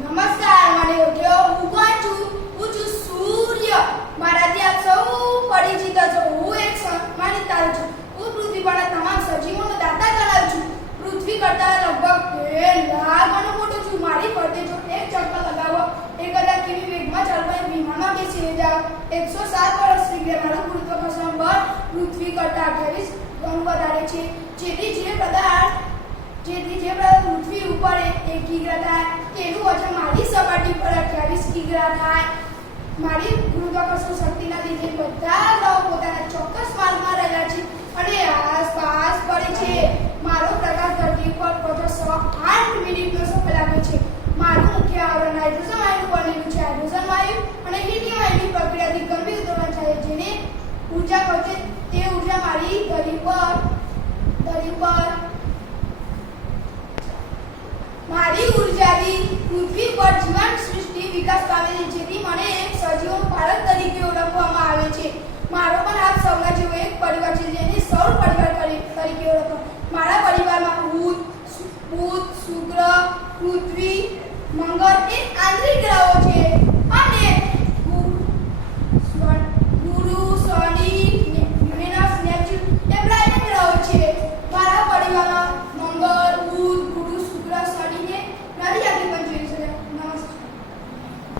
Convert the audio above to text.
નમસ્કાર મને ઉઠ્યો કોણ છું હું છું સૂર્ય. મારાથી આપ સૌ પરિચિત છો. હું એક સન્માનિત તારો છું. હું પૃથ્વી પરના તમામ સજીવોનો દાતા ગણાવ છું. પૃથ્વી કરતા લગભગ બે લાખ ગણો મોટો છું. મારી ફરતે જો એક ચક્કર લગાવો એક હજાર કિમી વેગમાં ચાલવા વિમાનમાં બેસી જાઓ. એકસો સાત વર્ષ શીઘ્ર મારું ગુરુત્વાકર્ષણ બળ પૃથ્વી કરતા અઠ્યાવીસ ગણું વધારે છે. જેથી જે પદાર્થ, જેથી જે પદાર્થ પૃથ્વી ઉપર એક કિગ્રા થાય તેનું વજન મારી સપાટી પર અઠ્યાવીસ કિગ્રા થાય મારી ગુરુત્વાકર્ષણ શક્તિના લીધે બધા ગ્રહો પોતાના ચોક્કસ માર્ગમાં રહેલા છે અને આસપાસ પડે છે. મારો પ્રકાશ ધરતી પર સો આઠ મિનિટનો સમય લાગે છે. મારું મુખ્ય આવરણ હાઇડ્રોજન વાયુ બનેલું છે. હાઇડ્રોજન વાયુ અને હિલિયમ વાયુની પ્રક્રિયાથી ગંભીર ઉત્પન્ન થાય જેને ઊર્જા પહોંચે તે ઊર્જા મારી ધરી પર ધરી પર. મારી ઉર્જાથી પૃથ્વી પર જીવન સૃષ્ટિ વિકાસ પામેલી જેથી મને ભારત તરીકે ઓળખવામાં આવે છે. મારો પણ આપ સૌના જેવો એક પરિવાર છે જેને સૌર પરિવાર તરીકે ઓળખો. મારા પરિવારમાં બુધ બુધ શુક્ર, પૃથ્વી, મંગળ એ આંતરિક ગ્રહો